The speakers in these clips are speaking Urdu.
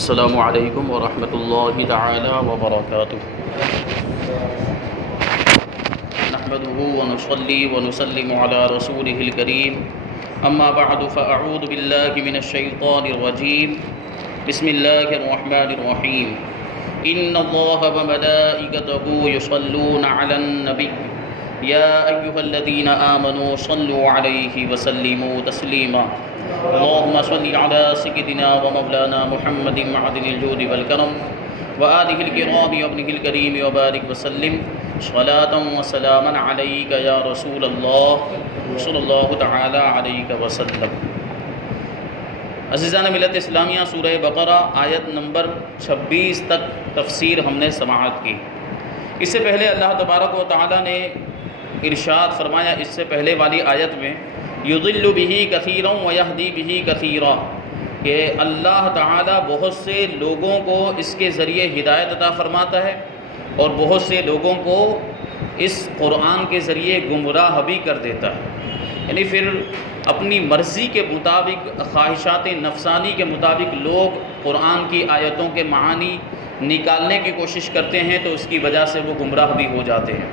السلام علیکم ورحمۃ اللہ تعالی وبرکاتہ۔ نحمده ونصلي ونسلم على رسوله الكريم، اما بعد فاعوذ باللہ من الشیطان الرجیم، بسم اللہ الرحمن الرحیم۔ ان اللہ وملائکته یصلون علی النبی یا ایھا الذین آمنوا صلوا علیہ وسلموا تسلیما۔ اللهم صل على سيدنا ومولانا محمد معدن الجود والكرم وآله الكرام وابنه الكريم وبارك وسلم صلاة وسلاما عليك يا رسول الله صلی اللہ تعالی علیہ وسلم۔ عزیزان ملت اسلامیہ، سورہ بقرہ آیت نمبر 26 تک تفسیر ہم نے سماعت کی۔ اس سے پہلے اللہ تبارک و تعالی نے ارشاد فرمایا، اس سے پہلے والی آیت میں یضل بہ کثیرا ویہدی بہ کثیرا، کہ اللہ تعالی بہت سے لوگوں کو اس کے ذریعے ہدایت عطا فرماتا ہے اور بہت سے لوگوں کو اس قرآن کے ذریعے گمراہ بھی کر دیتا ہے۔ یعنی پھر اپنی مرضی کے مطابق، خواہشات نفسانی کے مطابق لوگ قرآن کی آیتوں کے معانی نکالنے کی کوشش کرتے ہیں تو اس کی وجہ سے وہ گمراہ بھی ہو جاتے ہیں۔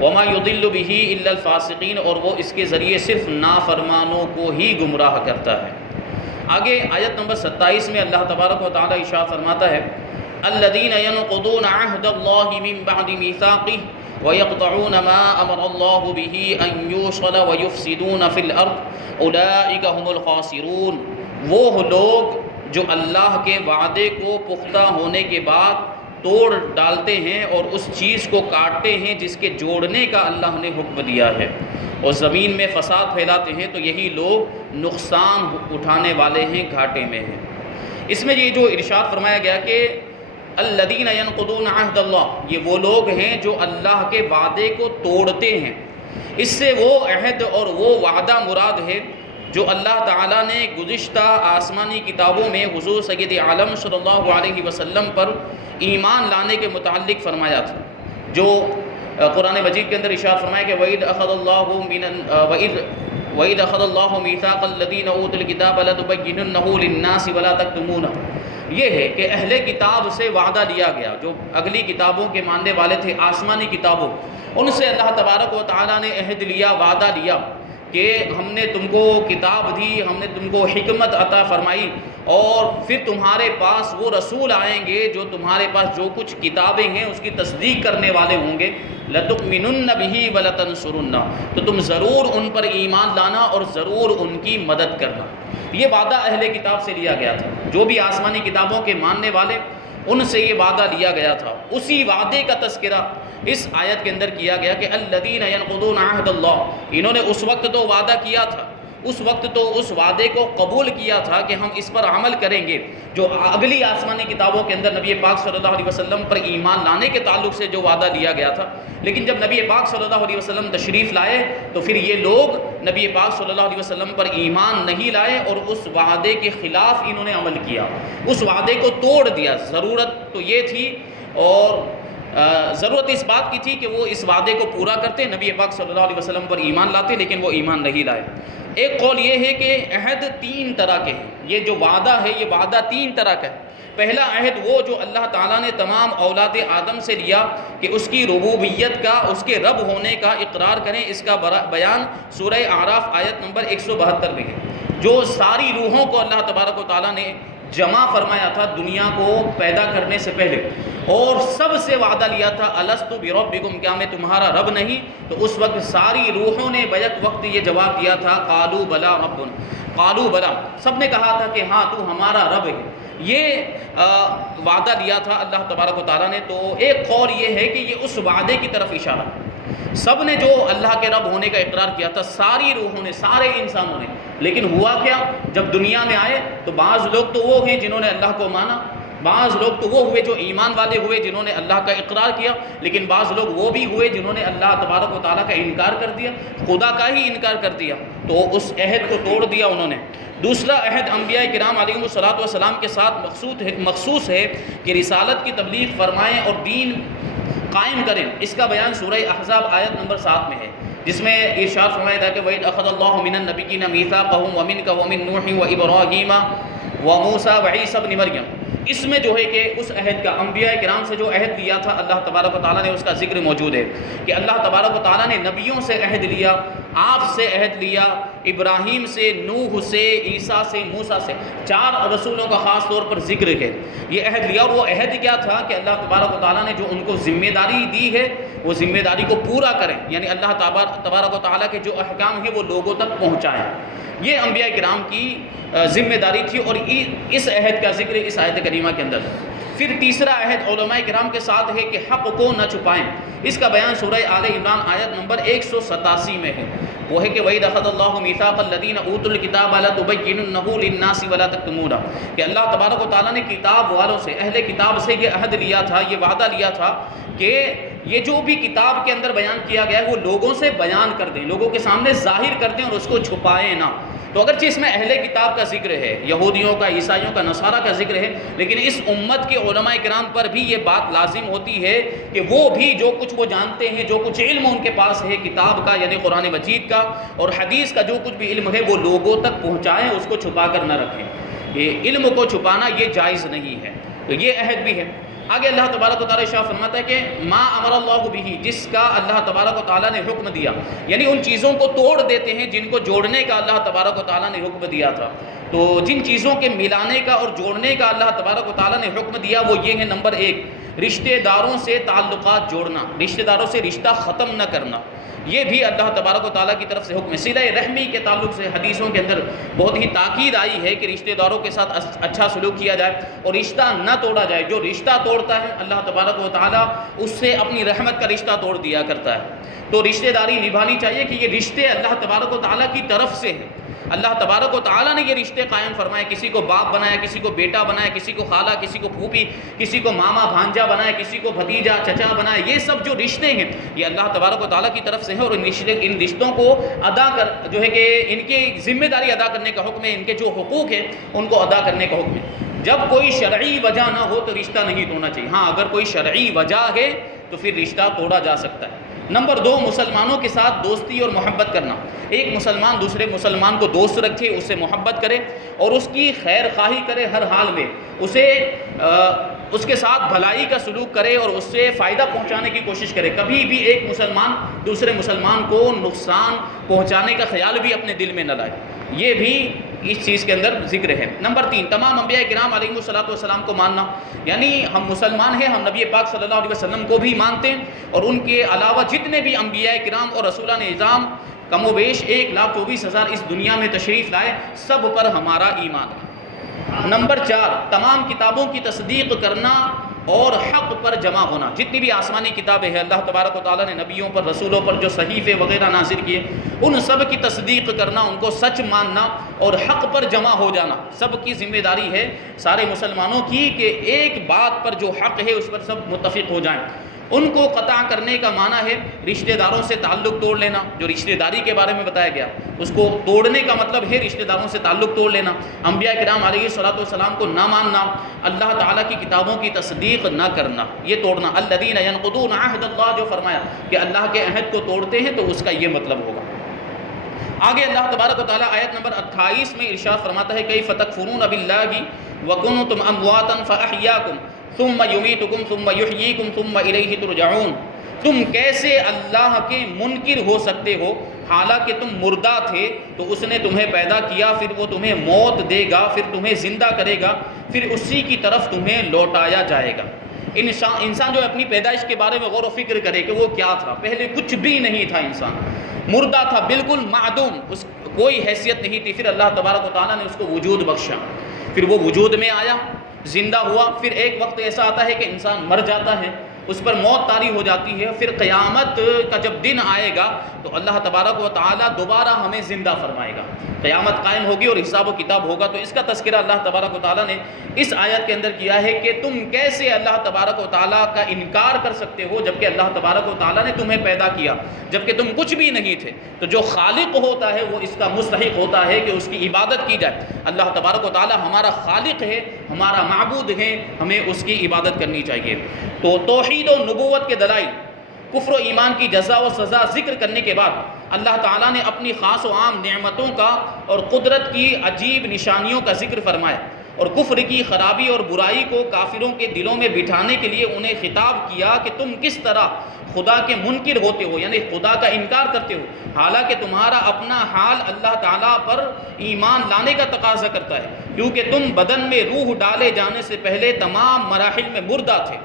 وما یضل بہ الا الفاسقین، اور وہ اس کے ذریعے صرف نافرمانوں کو ہی گمراہ کرتا ہے۔ آگے آیت نمبر 27 میں اللہ تبارک و تعالی ارشاد فرماتا ہے، الذین ینقضون عہد اللہ من بعد میثاقہ ویقطعون ما امر اللہ بہ ان یوصل ویفسدون فی الارض اولئک ھم الخاسرون۔ وہ لوگ جو اللہ کے وعدے کو پختہ ہونے کے بعد توڑ ڈالتے ہیں اور اس چیز کو کاٹتے ہیں جس کے جوڑنے کا اللہ نے حکم دیا ہے، اور زمین میں فساد پھیلاتے ہیں، تو یہی لوگ نقصان اٹھانے والے ہیں، گھاٹے میں ہیں۔ اس میں یہ جو ارشاد فرمایا گیا کہ الذین ینقضون عہد اللہ، یہ وہ لوگ ہیں جو اللہ کے وعدے کو توڑتے ہیں۔ اس سے وہ عہد اور وہ وعدہ مراد ہے جو اللہ تعالیٰ نے گزشتہ آسمانی کتابوں میں حضور سید عالم صلی اللہ علیہ وسلم پر ایمان لانے کے متعلق فرمایا تھا، جو قرآن مجید کے اندر ارشاد فرمایا کہ وَإِذْ أَخَذَ اللَّهُ مِيثَاقَ الَّذِينَ أُوتُوا الْكِتَابَ لَتُبَيِّنُنَّهُ لِلنَّاسِ وَلَا تَكْتُمُونَهُ۔ یہ ہے کہ اہل کتاب سے وعدہ لیا گیا، جو اگلی کتابوں کے ماننے والے تھے، آسمانی کتابوں، ان سے اللہ تبارک و تعالیٰ نے عہد لیا، وعدہ لیا کہ ہم نے تم کو کتاب دی، ہم نے تم کو حکمت عطا فرمائی، اور پھر تمہارے پاس وہ رسول آئیں گے جو تمہارے پاس جو کچھ کتابیں ہیں اس کی تصدیق کرنے والے ہوں گے، لَتُؤْمِنُنَّ بِهِ وَلَتَنْصُرُنَّ، تو تم ضرور ان پر ایمان لانا اور ضرور ان کی مدد کرنا۔ یہ وعدہ اہل کتاب سے لیا گیا تھا، جو بھی آسمانی کتابوں کے ماننے والے، ان سے یہ وعدہ لیا گیا تھا۔ اسی وعدے کا تذکرہ اس آیت کے اندر کیا گیا کہ الذین ینقضون عہد اللہ، انہوں نے اس وقت تو وعدہ کیا تھا، اس وقت تو اس وعدے کو قبول کیا تھا کہ ہم اس پر عمل کریں گے، جو اگلی آسمانی کتابوں کے اندر نبی پاک صلی اللہ علیہ وسلم پر ایمان لانے کے تعلق سے جو وعدہ لیا گیا تھا۔ لیکن جب نبی پاک صلی اللہ علیہ وسلم تشریف لائے تو پھر یہ لوگ نبی پاک صلی اللہ علیہ وسلم پر ایمان نہیں لائے اور اس وعدے کے خلاف انہوں نے عمل کیا، اس وعدے کو توڑ دیا۔ ضرورت تو یہ تھی اور ضرورت اس بات کی تھی کہ وہ اس وعدے کو پورا کرتے، نبی پاک صلی اللہ علیہ وسلم پر ایمان لاتے، لیکن وہ ایمان نہیں لائے۔ ایک قول یہ ہے کہ عہد 3 طرح کے ہیں، یہ جو وعدہ ہے یہ وعدہ 3 طرح کا ہے۔ پہلا عہد وہ جو اللہ تعالیٰ نے تمام اولاد آدم سے لیا کہ اس کی ربوبیت کا، اس کے رب ہونے کا اقرار کریں، اس کا بیان سورہ اعراف آیت نمبر 172 میں ہے۔ جو ساری روحوں کو اللہ تبارک و تعالیٰ نے جمع فرمایا تھا دنیا کو پیدا کرنے سے پہلے، اور سب سے وعدہ لیا تھا الست بربکم، کیا میں تمہارا رب نہیں؟ تو اس وقت ساری روحوں نے بیک وقت یہ جواب دیا تھا قالوا بلا ربنا، قالوا بلا، سب نے کہا تھا کہ ہاں تو ہمارا رب ہے۔ یہ وعدہ لیا تھا اللہ تبارک و تعالیٰ نے۔ تو ایک قول یہ ہے کہ یہ اس وعدے کی طرف اشارہ ہے، سب نے جو اللہ کے رب ہونے کا اقرار کیا تھا، ساری روحوں نے، سارے انسانوں نے۔ لیکن ہوا کیا، جب دنیا میں آئے تو بعض لوگ تو وہ ہیں جنہوں نے اللہ کو مانا، بعض لوگ تو وہ ہوئے جو ایمان والے ہوئے جنہوں نے اللہ کا اقرار کیا، لیکن بعض لوگ وہ بھی ہوئے جنہوں نے اللہ تبارک و تعالیٰ کا انکار کر دیا، خدا کا ہی انکار کر دیا، تو اس عہد کو توڑ دیا انہوں نے۔ دوسرا عہد انبیاء کرام علیہم الصلوۃ والسلام کے ساتھ مخصوص ہے کہ رسالت کی تبلیغ فرمائیں اور دین قائم کریں۔ اس کا بیان سورہ احزاب آیت نمبر 7 میں ہے، جس میں ارشاد فرمایا تھا کہ وَإِذْ أَخَذَ اللَّهُ مِنَ النَّبِيِّينَ مِيثَاقَهُمْ وَمِنْكَ وَمِن نُوحٍ وَإِبْرَاهِيمَ وموسیٰ وعیسیٰ ابن مریم، اس میں جو ہے کہ اس عہد کا انبیاء کرام سے جو عہد لیا تھا اللہ تبارک و تعالیٰ نے اس کا ذکر موجود ہے کہ اللہ تبارک و تعالیٰ نے نبیوں سے عہد لیا، آپ سے عہد لیا، ابراہیم سے، نوح سے، عیسیٰ سے، موسیٰ سے، 4 رسولوں کا خاص طور پر ذکر ہے، یہ عہد لیا۔ اور وہ عہد کیا تھا کہ اللہ تبارک و تعالیٰ نے جو ان کو ذمہ داری دی ہے وہ ذمہ داری کو پورا کریں، یعنی اللہ تبارک و تعالیٰ کے جو احکام ہیں وہ لوگوں تک پہنچائیں۔ یہ انبیاء کرام کی ذمہ داری تھی، اور اس عہد کا ذکر اس آیت کریمہ کے اندر۔ پھر تیسرا عہد علماء کرام کے ساتھ ہے کہ حق کو نہ چھپائیں، اس کا بیان سورہ آل عمران آیت نمبر 187 میں ہے، وہ ہے کہ وَإِذْ أَخَذَ اللَّهُ مِيثَاقَ الَّذِينَ أُوتُوا الْكِتَابَ لَتُبَيِّنُنَّهُ لِلنَّاسِ وَلَا تَكْتُمُونَهُ، کہ اللہ تبارک و تعالیٰ نے کتاب والوں سے، اہل کتاب سے یہ عہد لیا تھا، یہ وعدہ لیا تھا کہ یہ جو بھی کتاب کے اندر بیان کیا گیا ہے وہ لوگوں سے بیان کر دیں، لوگوں کے سامنے ظاہر کر دیں اور اس کو چھپائیں نہ۔ تو اگرچہ اس میں اہل کتاب کا ذکر ہے، یہودیوں کا، عیسائیوں کا، نصارہ کا ذکر ہے، لیکن اس امت کے علماء کرام پر بھی یہ بات لازم ہوتی ہے کہ وہ بھی جو کچھ وہ جانتے ہیں، جو کچھ علم ان کے پاس ہے کتاب کا یعنی قرآن مجید کا اور حدیث کا جو کچھ بھی علم ہے وہ لوگوں تک پہنچائیں، اس کو چھپا کر نہ رکھیں۔ یہ علم کو چھپانا یہ جائز نہیں ہے، تو یہ عہد بھی ہے۔ آگے اللہ تبارک و تعالیٰ ارشاد فرماتا ہے کہ ما امر اللہ بہ، جس کا اللہ تبارک و تعالیٰ نے حکم دیا، یعنی ان چیزوں کو توڑ دیتے ہیں جن کو جوڑنے کا اللہ تبارک و تعالیٰ نے حکم دیا تھا۔ تو جن چیزوں کے ملانے کا اور جوڑنے کا اللہ تبارک و تعالیٰ نے حکم دیا وہ یہ ہے، نمبر 1 رشتہ داروں سے تعلقات جوڑنا، رشتہ داروں سے رشتہ ختم نہ کرنا، یہ بھی اللہ تبارک و تعالیٰ کی طرف سے حکم ہے۔ صلہ رحمی کے تعلق سے حدیثوں کے اندر بہت ہی تاکید آئی ہے کہ رشتہ داروں کے ساتھ اچھا سلوک کیا جائے اور رشتہ نہ توڑا جائے۔ جو رشتہ توڑتا ہے اللہ تبارک و تعالیٰ اس سے اپنی رحمت کا رشتہ توڑ دیا کرتا ہے۔ تو رشتہ داری نبھانی چاہیے کہ یہ رشتے اللہ تبارک و تعالیٰ کی طرف سے ہیں، اللہ تبارک و تعالیٰ نے یہ رشتے قائم فرمائے، کسی کو باپ بنایا، کسی کو بیٹا بنایا، کسی کو خالہ، کسی کو پھوپھی، کسی کو ماما بھانجا بنایا، کسی کو بھتیجا چچا بنایا۔ یہ سب جو رشتے ہیں یہ اللہ تبارک و تعالیٰ کی طرف سے ہیں، اور ان رشتوں کو ادا کر جو ہے کہ ان کی ذمہ داری ادا کرنے کا حکم ہے، ان کے جو حقوق ہیں ان کو ادا کرنے کا حکم ہے۔ جب کوئی شرعی وجہ نہ ہو تو رشتہ نہیں توڑنا چاہیے، ہاں اگر کوئی شرعی وجہ ہے تو پھر رشتہ توڑا جا سکتا ہے۔ نمبر 2 مسلمانوں کے ساتھ دوستی اور محبت کرنا، ایک مسلمان دوسرے مسلمان کو دوست رکھے، اس سے محبت کرے اور اس کی خیر خواہی کرے، ہر حال میں اس کے ساتھ بھلائی کا سلوک کرے اور اس سے فائدہ پہنچانے کی کوشش کرے۔ کبھی بھی ایک مسلمان دوسرے مسلمان کو نقصان پہنچانے کا خیال بھی اپنے دل میں نہ لائے، یہ بھی اس چیز کے اندر ذکر ہے۔ نمبر 3 تمام انبیاء کرام علیہ الصلوۃ کو ماننا، یعنی ہم مسلمان ہیں، ہم نبی پاک صلی اللہ علیہ وسلم کو بھی مانتے ہیں اور ان کے علاوہ جتنے بھی انبیاء کرام اور رسولان اعظام کم و بیش 1,24,000 اس دنیا میں تشریف لائے، سب پر ہمارا ایمان ہے۔ نمبر 4 تمام کتابوں کی تصدیق کرنا اور حق پر جمع ہونا، جتنی بھی آسمانی کتابیں ہیں اللہ تبارک و تعالیٰ نے نبیوں پر، رسولوں پر جو صحیفے وغیرہ نازل کیے ان سب کی تصدیق کرنا، ان کو سچ ماننا اور حق پر جمع ہو جانا، سب کی ذمہ داری ہے سارے مسلمانوں کی کہ ایک بات پر جو حق ہے اس پر سب متفق ہو جائیں۔ ان کو قطع کرنے کا معنی ہے رشتہ داروں سے تعلق توڑ لینا، جو رشتہ داری کے بارے میں بتایا گیا اس کو توڑنے کا مطلب ہے رشتہ داروں سے تعلق توڑ لینا، انبیاء کرام علیہ الصلوۃ کو نہ ماننا، اللہ تعالیٰ کی کتابوں کی تصدیق نہ کرنا، یہ توڑنا۔ الذین ینقضون عہد اللہ، جو فرمایا کہ اللہ کے عہد کو توڑتے ہیں تو اس کا یہ مطلب ہوگا۔ آگے اللہ تبارک و تعالیٰ آیت نمبر 28 میں ارشاد فرماتا ہے کیف تکفرون باللہ وکنتم امواتا فاحیاکم ثم یمیتکم ثم یحییکم ثم الیہ ترجعون، تم کیسے اللہ کے منکر ہو سکتے ہو، حالانکہ تم مردہ تھے تو اس نے تمہیں پیدا کیا، پھر وہ تمہیں موت دے گا، پھر تمہیں زندہ کرے گا، پھر اسی کی طرف تمہیں لوٹایا جائے گا۔ انسان جو اپنی پیدائش کے بارے میں غور و فکر کرے کہ وہ کیا تھا، پہلے کچھ بھی نہیں تھا، انسان مردہ تھا، بالکل معدوم، اس کوئی حیثیت نہیں تھی، پھر اللہ تبارک و تعالیٰ نے اس کو وجود بخشا، پھر وہ وجود میں آیا، زندہ ہوا، پھر ایک وقت ایسا آتا ہے کہ انسان مر جاتا ہے، اس پر موت طاری ہو جاتی ہے، پھر قیامت کا جب دن آئے گا تو اللہ تبارک و تعالیٰ دوبارہ ہمیں زندہ فرمائے گا، قیامت قائم ہوگی اور حساب و کتاب ہوگا۔ تو اس کا تذکرہ اللہ تبارک و تعالیٰ نے اس آیت کے اندر کیا ہے کہ تم کیسے اللہ تبارک و تعالیٰ کا انکار کر سکتے ہو جبکہ اللہ تبارک و تعالیٰ نے تمہیں پیدا کیا، جبکہ تم کچھ بھی نہیں تھے۔ تو جو خالق ہوتا ہے وہ اس کا مستحق ہوتا ہے کہ اس کی عبادت کی جائے۔ اللہ تبارک و تعالیٰ ہمارا خالق ہے، ہمارا معبود ہے، ہمیں اس کی عبادت کرنی چاہیے۔ تو توحید و نبوت کے دلائل، کفر و ایمان کی جزا و سزا ذکر کرنے کے بعد اللہ تعالیٰ نے اپنی خاص و عام نعمتوں کا اور قدرت کی عجیب نشانیوں کا ذکر فرمایا۔ اور کفر کی خرابی اور برائی کو کافروں کے دلوں میں بٹھانے کے لیے انہیں خطاب کیا کہ تم کس طرح خدا کے منکر ہوتے ہو، یعنی خدا کا انکار کرتے ہو، حالانکہ تمہارا اپنا حال اللہ تعالیٰ پر ایمان لانے کا تقاضا کرتا ہے، کیونکہ تم بدن میں روح ڈالے جانے سے پہلے تمام مراحل میں مردہ تھے۔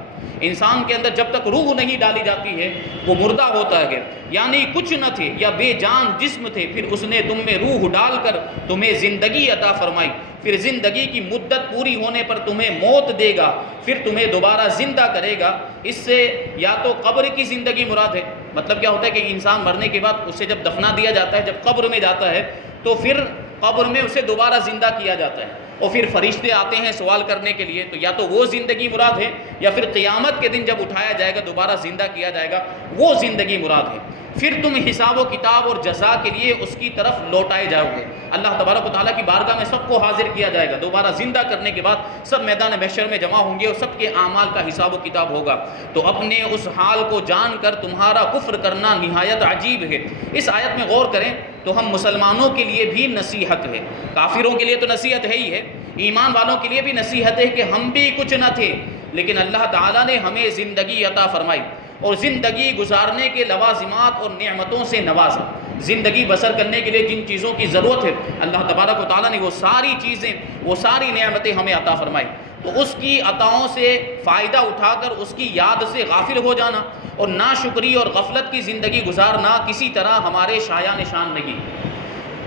انسان کے اندر جب تک روح نہیں ڈالی جاتی ہے وہ مردہ ہوتا ہے، یعنی کچھ نہ تھے یا بے جان جسم تھے، پھر اس نے تم میں روح ڈال کر تمہیں زندگی عطا فرمائی، پھر زندگی کی مدت پوری ہونے پر تمہیں موت دے گا، پھر تمہیں دوبارہ زندہ کرے گا۔ اس سے یا تو قبر کی زندگی مراد ہے، مطلب کیا ہوتا ہے کہ انسان مرنے کے بعد اسے جب دفنا دیا جاتا ہے، جب قبر میں جاتا ہے تو پھر قبر میں اسے دوبارہ زندہ کیا جاتا ہے اور پھر فرشتے آتے ہیں سوال کرنے کے لیے، تو یا تو وہ زندگی مراد ہے یا پھر قیامت کے دن جب اٹھایا جائے گا دوبارہ زندہ کیا جائے گا وہ زندگی مراد ہے۔ پھر تم حساب و کتاب اور جزا کے لیے اس کی طرف لوٹائے جاؤ گے، اللہ تبارک و تعالیٰ کی بارگاہ میں سب کو حاضر کیا جائے گا، دوبارہ زندہ کرنے کے بعد سب میدان محشر میں جمع ہوں گے اور سب کے اعمال کا حساب و کتاب ہوگا۔ تو اپنے اس حال کو جان کر تمہارا کفر کرنا نہایت عجیب ہے۔ اس آیت میں غور کریں تو ہم مسلمانوں کے لیے بھی نصیحت ہے، کافروں کے لیے تو نصیحت ہے ہی ہے، ایمان والوں کے لیے بھی نصیحت ہے کہ ہم بھی کچھ نہ تھے لیکن اللہ تعالیٰ نے ہمیں زندگی عطا فرمائی اور زندگی گزارنے کے لوازمات اور نعمتوں سے نوازا۔ زندگی بسر کرنے کے لیے جن چیزوں کی ضرورت ہے اللہ تبارک و تعالیٰ نے وہ ساری چیزیں، وہ ساری نعمتیں ہمیں عطا فرمائی، تو اس کی عطاؤں سے فائدہ اٹھا کر اس کی یاد سے غافل ہو جانا اور ناشکری اور غفلت کی زندگی گزارنا کسی طرح ہمارے شایان نشان نہیں۔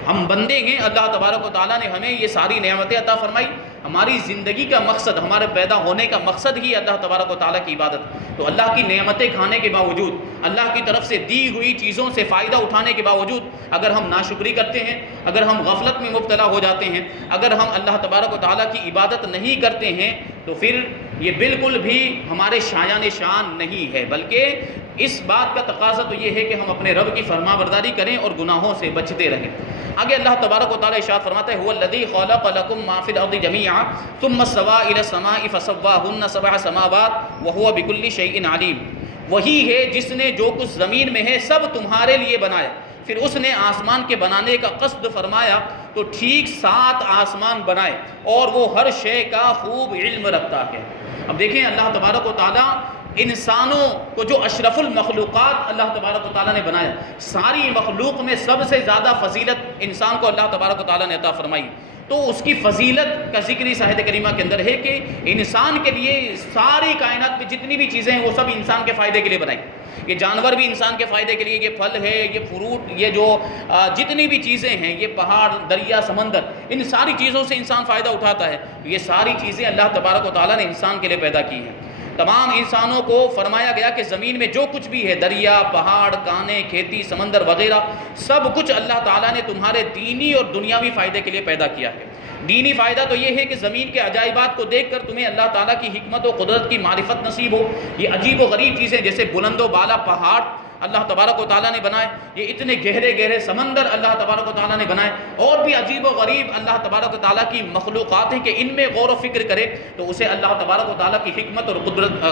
ہم بندے ہیں، اللہ تبارک و تعالیٰ نے ہمیں یہ ساری نعمتیں عطا فرمائی، ہماری زندگی کا مقصد، ہمارے پیدا ہونے کا مقصد ہی اللہ تبارک و تعالیٰ کی عبادت۔ تو اللہ کی نعمتیں کھانے کے باوجود، اللہ کی طرف سے دی ہوئی چیزوں سے فائدہ اٹھانے کے باوجود اگر ہم ناشکری کرتے ہیں، اگر ہم غفلت میں مبتلا ہو جاتے ہیں، اگر ہم اللہ تبارک و تعالیٰ کی عبادت نہیں کرتے ہیں تو پھر یہ بالکل بھی ہمارے شایان شان نہیں ہے، بلکہ اس بات کا تقاضا تو یہ ہے کہ ہم اپنے رب کی فرما برداری کریں اور گناہوں سے بچتے رہیں۔ آگے اللہ تبارک و تعالیٰ ارشاد فرماتا ہے، هو الذی خلق لکم ما فی الارض جمیعا ثم استوی الی السماء فسواہن سبع سماوات وہو بکل شیء علیم۔ وہی ہے جس نے جو کچھ زمین میں ہے سب تمہارے لیے بنایا، پھر اس نے آسمان کے بنانے کا قصد فرمایا تو ٹھیک 7 آسمان بنائے اور وہ ہر شے کا خوب علم رکھتا ہے۔ اب دیکھیں اللہ تبارک و تعالیٰ انسانوں کو جو اشرف المخلوقات اللہ تبارک و تعالیٰ نے بنایا، ساری مخلوق میں سب سے زیادہ فضیلت انسان کو اللہ تبارک و تعالیٰ نے عطا فرمائی، تو اس کی فضیلت کا ذکر اس آیت کریمہ کے اندر ہے کہ انسان کے لیے ساری کائنات میں جتنی بھی چیزیں ہیں وہ سب انسان کے فائدے کے لیے بنائی۔ یہ جانور بھی انسان کے فائدے کے لیے، یہ پھل ہے، یہ فروٹ، یہ جو جتنی بھی چیزیں ہیں، یہ پہاڑ، دریا، سمندر، ان ساری چیزوں سے انسان فائدہ اٹھاتا ہے۔ یہ ساری چیزیں اللہ تبارک و تعالیٰ نے انسان کے لیے پیدا کی ہیں۔ تمام انسانوں کو فرمایا گیا کہ زمین میں جو کچھ بھی ہے، دریا، پہاڑ، کانے، کھیتی، سمندر وغیرہ، سب کچھ اللہ تعالیٰ نے تمہارے دینی اور دنیاوی فائدے کے لیے پیدا کیا ہے۔ دینی فائدہ تو یہ ہے کہ زمین کے عجائبات کو دیکھ کر تمہیں اللہ تعالیٰ کی حکمت و قدرت کی معرفت نصیب ہو۔ یہ عجیب و غریب چیزیں جیسے بلند و بالا پہاڑ اللہ تبارک و تعالیٰ نے بنائے، یہ اتنے گہرے گہرے سمندر اللہ تبارک و تعالیٰ نے بنائے، اور بھی عجیب و غریب اللہ تبارک و تعالیٰ کی مخلوقات ہیں کہ ان میں غور و فکر کرے تو اسے اللہ تبارک و تعالیٰ کی حکمت اور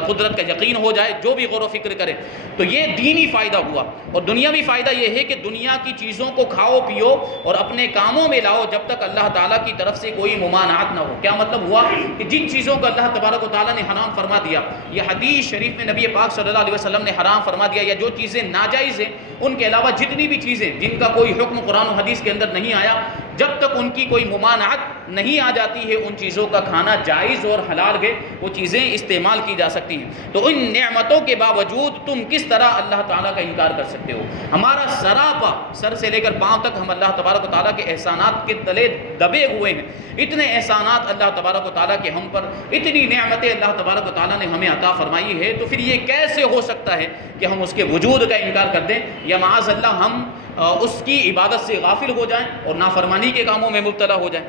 قدرت کا یقین ہو جائے، جو بھی غور و فکر کرے۔ تو یہ دینی فائدہ ہوا، اور دنیاوی فائدہ یہ ہے کہ دنیا کی چیزوں کو کھاؤ پیو اور اپنے کاموں میں لاؤ جب تک اللہ تعالیٰ کی طرف سے کوئی ممانعت نہ ہو۔ کیا مطلب ہوا کہ جن چیزوں کو اللہ تبارک و تعالیٰ نے حرام فرما دیا، یہ حدیث شریف میں نبی پاک صلی اللہ علیہ وسلم نے حرام فرما دیا، یا جو چیزیں ناجائز ہیں ان کے علاوہ جتنی بھی چیزیں جن کا کوئی حکم قرآن و حدیث کے اندر نہیں آیا، جب تک ان کی کوئی ممانعت نہیں آ جاتی ہے ان چیزوں کا کھانا جائز اور حلال ہے، وہ چیزیں استعمال کی جا سکتی ہیں۔ تو ان نعمتوں کے باوجود تم کس طرح اللہ تعالیٰ کا انکار کر سکتے ہو؟ ہمارا سراپا، سر سے لے کر پاؤں تک ہم اللہ تبارک و تعالیٰ کے احسانات کے تلے دبے ہوئے ہیں۔ اتنے احسانات اللہ تبارک و تعالیٰ کے ہم پر، اتنی نعمتیں اللہ تبارک و تعالیٰ نے ہمیں عطا فرمائی ہے، تو پھر یہ کیسے ہو سکتا ہے کہ ہم اس کے وجود کا انکار کر دیں، یا معاذ اللہ ہم اس کی عبادت سے غافل ہو جائیں اور نافرمانی کے کاموں میں مبتلا ہو جائیں۔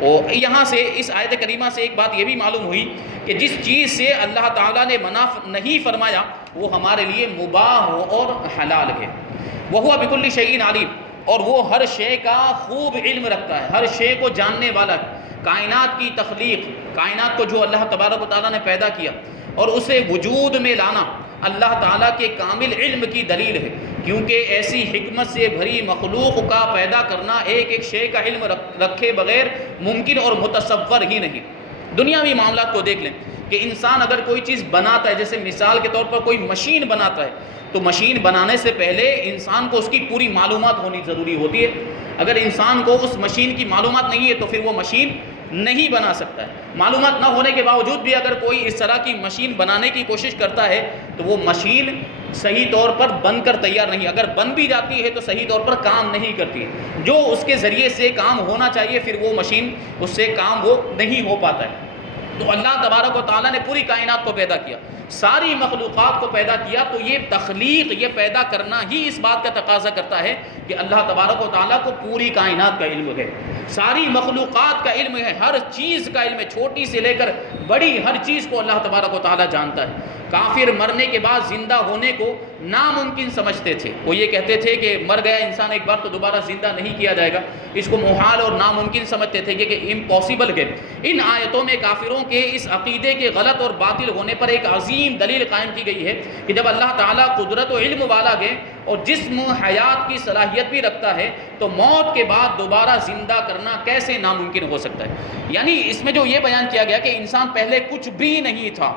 اور یہاں سے اس آیت کریمہ سے ایک بات یہ بھی معلوم ہوئی کہ جس چیز سے اللہ تعالیٰ نے منع نہیں فرمایا وہ ہمارے لیے مباح ہو اور حلال ہے۔ وَهُوَ بِكُلِّ شَيْءٍ عَلِيمٌ، اور وہ ہر شے کا خوب علم رکھتا ہے، ہر شے کو جاننے والا ہے۔ کائنات کی تخلیق، کائنات کو جو اللہ تبارک و تعالیٰ نے پیدا کیا اور اسے وجود میں لانا اللہ تعالیٰ کے کامل علم کی دلیل ہے، کیونکہ ایسی حکمت سے بھری مخلوق کا پیدا کرنا ایک ایک شے کا علم رکھے بغیر ممکن اور متصور ہی نہیں۔ دنیاوی معاملات کو دیکھ لیں کہ انسان اگر کوئی چیز بناتا ہے، جیسے مثال کے طور پر کوئی مشین بناتا ہے، تو مشین بنانے سے پہلے انسان کو اس کی پوری معلومات ہونی ضروری ہوتی ہے۔ اگر انسان کو اس مشین کی معلومات نہیں ہے تو پھر وہ مشین نہیں بنا سکتا ہے۔ معلومات نہ ہونے کے باوجود بھی اگر کوئی اس طرح کی مشین بنانے کی کوشش کرتا ہے تو وہ مشین صحیح طور پر بن کر تیار نہیں، اگر بن بھی جاتی ہے تو صحیح طور پر کام نہیں کرتی ہے۔ جو اس کے ذریعے سے کام ہونا چاہیے پھر وہ مشین اس سے کام وہ نہیں ہو پاتا ہے۔ تو اللہ تبارک و تعالیٰ نے پوری کائنات کو پیدا کیا، ساری مخلوقات کو پیدا کیا، تو یہ تخلیق، یہ پیدا کرنا ہی اس بات کا تقاضا کرتا ہے کہ اللہ تبارک و تعالیٰ کو پوری کائنات کا علم ہے، ساری مخلوقات کا علم ہے، ہر چیز کا علم ہے، چھوٹی سے لے کر بڑی ہر چیز کو اللہ تبارک و تعالیٰ جانتا ہے۔ کافر مرنے کے بعد زندہ ہونے کو ناممکن سمجھتے تھے، وہ یہ کہتے تھے کہ مر گیا انسان ایک بار تو دوبارہ زندہ نہیں کیا جائے گا، اس کو محال اور ناممکن سمجھتے تھے کہ امپاسبل ہے۔ ان آیتوں میں کافروں کے اس عقیدے کے غلط اور باطل ہونے پر ایک عظیم دلیل قائم کی گئی ہے کہ جب اللہ تعالیٰ قدرت و علم والا ہے اور جسم حیات کی صلاحیت بھی رکھتا ہے تو موت کے بعد دوبارہ زندہ کرنا کیسے ناممکن ہو سکتا ہے۔ یعنی اس میں جو یہ بیان کیا گیا کہ انسان پہلے کچھ بھی نہیں تھا،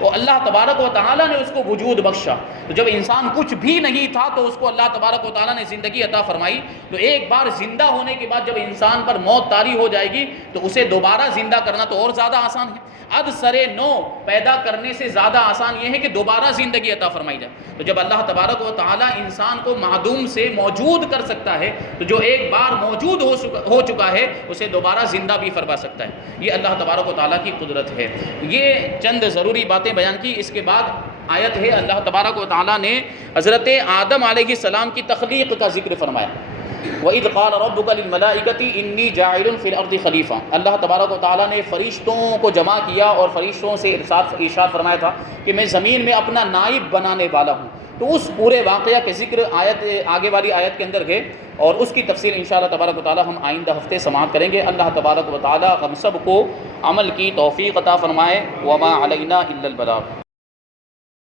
اور اللہ تبارک و تعالیٰ نے اس کو وجود بخشا، تو جب انسان کچھ بھی نہیں تھا تو اس کو اللہ تبارک و تعالیٰ نے زندگی عطا فرمائی، تو ایک بار زندہ ہونے کے بعد جب انسان پر موت طاری ہو جائے گی تو اسے دوبارہ زندہ کرنا تو اور زیادہ آسان ہے۔ اد سرے نو پیدا کرنے سے زیادہ آسان یہ ہے کہ دوبارہ زندگی عطا فرمائی جائے۔ تو جب اللہ تبارک و تعالیٰ انسان کو معدوم سے موجود کر سکتا ہے تو جو ایک بار موجود ہو چکا ہے اسے دوبارہ زندہ بھی فرما سکتا ہے۔ یہ اللہ تبارک و تعالیٰ کی قدرت ہے۔ یہ چند ضروری باتیں بیان کی، اس کے بعد آیت ہے اللہ تبارک و تعالیٰ نے حضرت آدم علیہ السلام کی تخلیق کا ذکر فرمایا۔ وَإِذْ قَالَ رَبُّكَ لِلْمَلَائِكَةِ إِنِّي جَاعِلٌ فِي الْأَرْضِ خَلِيفَةً، اللہ تبارک و تعالیٰ نے فرشتوں کو جمع کیا اور فرشتوں سے ارشاد فرمایا تھا کہ میں زمین میں اپنا نائب بنانے والا ہوں۔ تو اس پورے واقعہ کے ذکر آیت آگے والی آیت کے اندر ہے، اور اس کی تفصیل انشاءاللہ تبارک و تعالیٰ ہم آئندہ ہفتے سماعت کریں گے۔ اللہ تبارک و تعالیٰ ہم سب کو عمل کی توفیق عطا فرمائے۔ وما علینا الا البلاغ۔